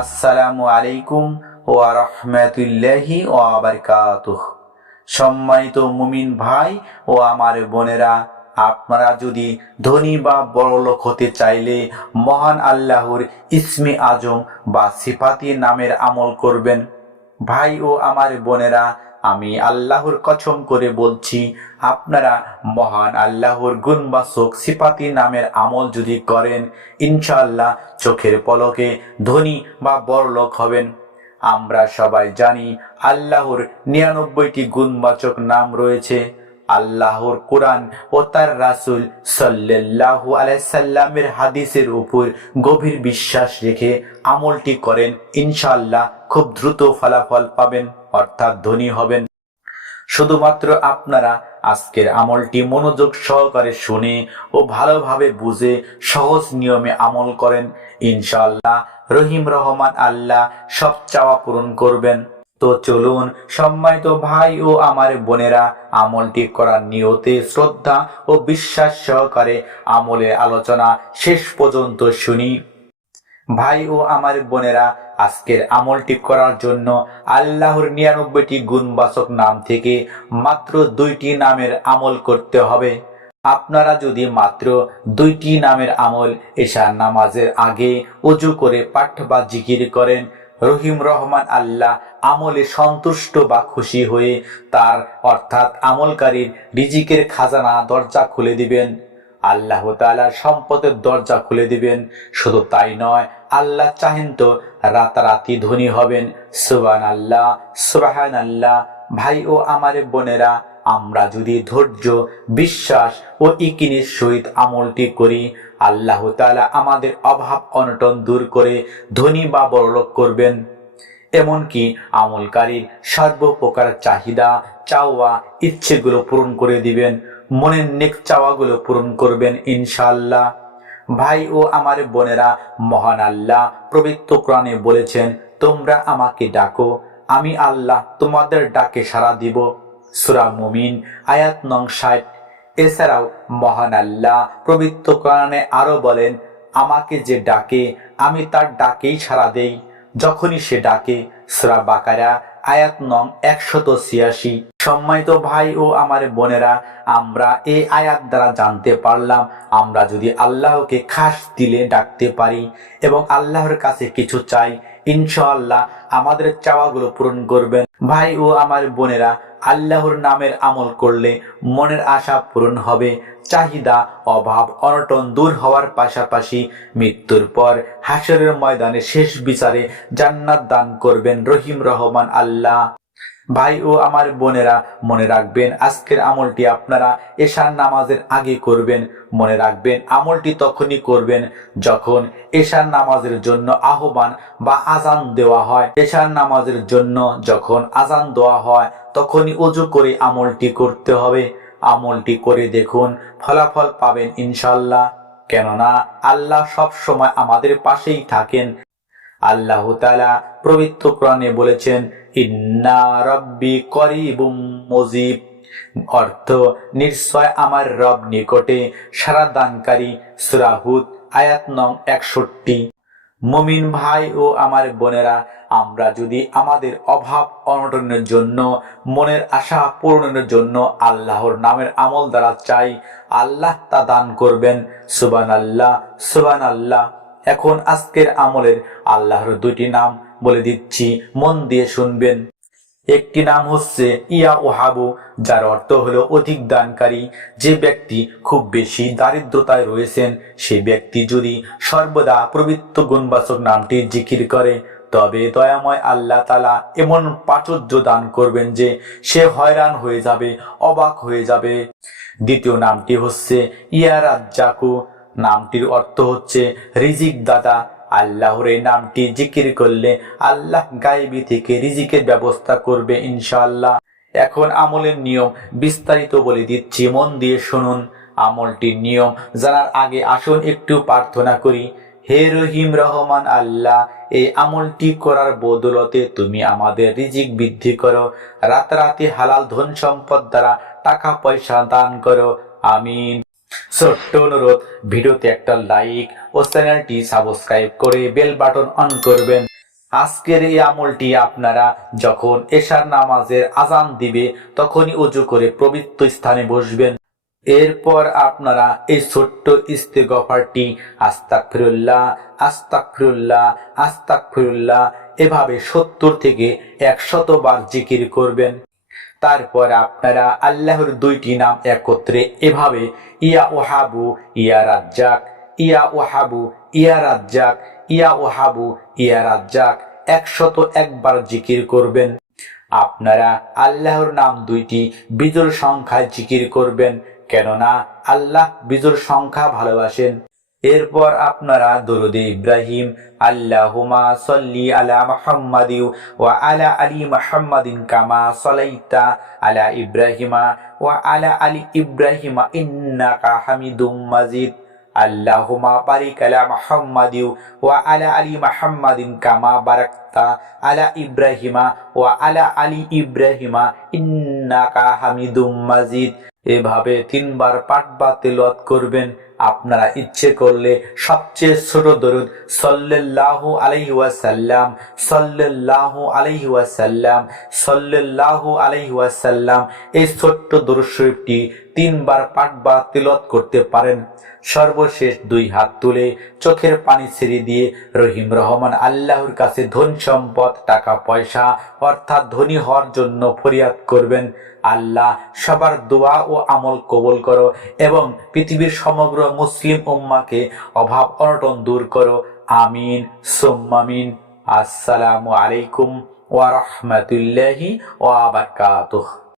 আসসালামু আলাইকুম ও রাহমাতুল্লাহি ওয়া বারাকাতুহু। সম্মানিত মুমিন ভাই ও আমার বোনেরা, আপনারা যদি ধনী বা বড়লোক হতে চাইলে মহান আল্লাহর ইসমে আজম বা সিফাতি নামের আমল করবেন। ভাই ও আমার বোনেরা আমি আল্লাহর কছম করে বলছি, আপনারা মহান আল্লাহর গুণবাচক সিপাতি নামের আমল যদি করেন, ইনশাআল্লাহ চোখের পলকে ধনী বা বড়লোক হবেন। আমরা সবাই জানি আল্লাহর নিরানব্বইটি গুণবাচক নাম রয়েছে। আল্লাহর কোরআন ও তার রাসুল সাল্লাল্লাহু আলাইসাল্লামের হাদিসের উপর গভীর বিশ্বাস রেখে আমলটি করেন ইনশাল্লাহ খুব দ্রুত ফলাফল পাবেন, অর্থাৎ ধনী হবেন। শুধুমাত্র আপনারা আজকের আমলটি মনোযোগ সহকারে শুনে ও ভালোভাবে বুঝে সহজ নিয়মে আমল করেন ইনশাল্লাহ রহিম রহমান আল্লাহ সব চাওয়া পূরণ করবেন। তো চলুন, সম্মানিত ভাই ও আমার বোনেরা, আমলটি করার নিয়তে শ্রদ্ধা ও বিশ্বাস সহকারে আমলের আলোচনা শেষ পর্যন্ত শুনি। ভাই ও আমার বোনেরা, আজকের আমলটি করার জন্য আল্লাহর নিরানব্বইটি গুণবাচক নাম থেকে মাত্র দুইটি নামের আমল করতে হবে। আপনারা যদি মাত্র দুইটি নামের আমল এশার নামাজের আগে উজু করে পাঠ বা জিকির করেন রহিম রহমান আল্লাহ আমলে সন্তুষ্ট বা খুশি হয়ে তার অর্থাৎ আমলকারীর রিজিকের খাজানা দরজা খুলে দিবেন। আল্লাহ তালার সম্পদের দরজা খুলে দিবেন। শুধু তাই নয়, আল্লাহ চাহেন তো রাতারাতি ধনী হবেন। সুবান আল্লাহ সুবাহান আল্লাহ ভাই ও আমার বোনেরা, আমরা যদি ধৈর্য, বিশ্বাস ও ইকিনের সহিত আমলটি করি আল্লাহ তালা আমাদের অভাব অনটন দূর করে ধনী বা বড়লোক করবেন। এমনকি আমলকারীর সর্বপ্রকার চাহিদা, চাওয়া, ইচ্ছেগুলো পূরণ করে দিবেন। মনের নেক চাওয়াগুলো পূরণ করবেন ইনশাআল্লাহ। ভাই ও আমার বোনেরা, মহান আল্লাহ পবিত্র প্রাণে বলেছেন, তোমরা আমাকে ডাকো, আমি আল্লাহ তোমাদের ডাকে সাড়া দিব। সুরা মুমিন, আয়াত নং ষাট। এছাড়াও মহান আল্লাহ পবিত্র কোরআনে আরও বলেন, আমাকে যে ডাকে, আমি তার ডাকেই সাড়া দেই। যখনই সে ডাকে, সুরা বাকারা, আয়াত নং একশত ছিয়াশি। সম্মানিত ভাই ও আমার বোনেরা, আমরা এই আয়াত দ্বারা জানতে পারলাম, আমরা যদি আল্লাহকে খাস দিলে ডাকতে পারি এবং আল্লাহর কাছে কিছু চাই, ইনশাআল্লাহ আমাদের চাওয়াগুলো পূরণ করবেন। ভাই ও আমার বোনেরা আল্লাহর নামের আমল করলে মনের আশা পূরণ হবে, চাহিদা, অভাব, অনটন দূর হওয়ার পাশাপাশি মৃত্যুর পর হাসরের ময়দানে শেষ বিচারে জান্নাত দান করবেন রহিম রহমান আল্লাহ। ভাই ও আমার বোনেরা, মনে রাখবেন আজকের আমলটি আপনারা এশার নামাজের আগে করবেন। মনে রাখবেন আমলটি তখনই করবেন যখন এশার নামাজের জন্য আহ্বান বা আজান দেওয়া হয়। এশার নামাজের জন্য যখন আজান দেওয়া হয় তখনই অজু করে আমলটি করতে হবে। আমলটি করে দেখুন, ফলাফল পাবেন ইনশাল্লাহ কেননা আল্লাহ সব সময় আমাদের পাশেই থাকেন। আল্লাহ তালা পবিত্র কোরআনে বলেছেন, ইন্না রব্বি করিবুম মজিব। অর্থ, নিশ্চয় আমার রব নিকটে সারা দানকারী সুরাহুদ আয়াত নং একষট্টি। মুমিন ভাই ও আমার বোনেরা আমরা যদি আমাদের অভাব অনটনের জন্য, মনের আশা পূরণের জন্য আল্লাহর নামের আমল দ্বারা চাই, আল্লাহ তা দান করবেন। সুবান আল্লাহ সুবান আল্লাহ এখন আজকের আমলের আল্লাহর দুইটি নাম বলে দিচ্ছি, মন দিয়ে শুনবেন। একটি নাম হচ্ছে ইয়া ওহাবু, যার অর্থ হলো অধিক দানকারী। যে ব্যক্তি খুব বেশি দারিদ্রতায় রয়েছেন, সে ব্যক্তি যদি সর্বদা পবিত্র গুণবাচক নামটি জিকির করে তবে দয়াময় আল্লাহ তালা এমন প্রাচুর্য দান করবেন যে সে হয়রান হয়ে যাবে, অবাক হয়ে যাবে। দ্বিতীয় নামটি হচ্ছে ইয়া রাজ্জাকু নামটির অর্থ হচ্ছে রিজিক দাদা। আল্লাহর এই নামটি জিকির করলে আল্লাহ গাইবি থেকে রিজিকের ব্যবস্থা করবে ইনশাআল্লাহ। এখন আমলের নিয়ম বিস্তারিত বলে দিচ্ছি, মন দিয়ে শুনুন। আমলটির নিয়ম জানার আগে আসুন একটু প্রার্থনা করি। হে রহিম রহমান আল্লাহ এই আমলটি করার বদলতে তুমি আমাদের রিজিক বৃদ্ধি করো, রাতারাতি হালাল ধন সম্পদ দ্বারা টাকা পয়সা দান করো। আমিন। ছোট্ট অনুরোধ, ভিডিওতে একটা লাইক ও চ্যানেলটি সাবস্ক্রাইব করে বেল বাটন অন করবেন। আজকের এই আমলটি আপনারা যখন এশার নামাজের আজান দিবে, তখনই উজু করে পবিত্র স্থানে বসবেন। এরপর আপনারা এই ছোট্ট ইস্তেগফারটি আস্তাক ফিরুল্লাহ আস্তাক ফিরুল্লাহ আস্তাক ফিরুল্লাহ এভাবে সত্তর থেকে একশত বার জিকির করবেন। তারপর আপনারা আল্লাহর দুইটি নাম একত্রে এভাবে, ইয়া ওহাবু ইয়া রাজ্জাক, ইয়া ওহাবু ইয়া রাজ্জাক, ইয়া ওহাবু ইয়া রাজ্জাক একশত একবার জিকির করবেন। আপনারা আল্লাহর নাম দুইটি বিজোর সংখ্যায় জিকির করবেন। কেননা আল্লাহ বিজোর সংখ্যা ভালোবাসেন। এরপর আপনারা দরুদে ইব্রাহিম আল্লাহুমা সল্লি আলা মুহাম্মাদি ওয়া আলা আলি মুহাম্মাদিন কামা সলাইতা আলা ইব্রাহিমা ওয়া আলা আলি ইব্রাহিমা ইন্নাকা হামিদুম মাজিদ। আল্লাহুমা বারিক আলা মুহাম্মাদি ওয়া আলা আলি মুহাম্মাদিন কামা বারাকতা আলা ইব্রাহিমা আলা আলি ইব্রাহিমা ইন্নাকা হামিদুম মাজিদ। এভাবে তিনবার পাঠ বা তেলত করবেন। আপনারা ইচ্ছে করলে সবচেয়ে ছোট দরুদ সাল্লাল্লাহু আলাইহি ওয়াসাল্লাম, সাল্লাল্লাহু আলাইহি ওয়াসাল্লাম এই ছোট্ট দরুদ শরীফটি তিনবার বা তেলাওয়াত করতে পারেন। সর্বশেষ দুই হাত তুলে চোখের পানি ছেড়ে দিয়ে রহিম রহমান আল্লাহর কাছে ধন সম্পদ, টাকা, পয়সা অর্থাৎ ধনী হওয়ার জন্য ফরিয়াদ করবেন। আল্লাহ সবার দোয়া ও আমল কবল করো এবং পৃথিবীর সমগ্র মুসলিম উম্মাকে অভাব অনটন দূর করো। আমিন। সোম্মামিন আসসালামু আলাইকুম ওয়া রাহমাতুল্লাহি ওয়া বারাকাতুহু।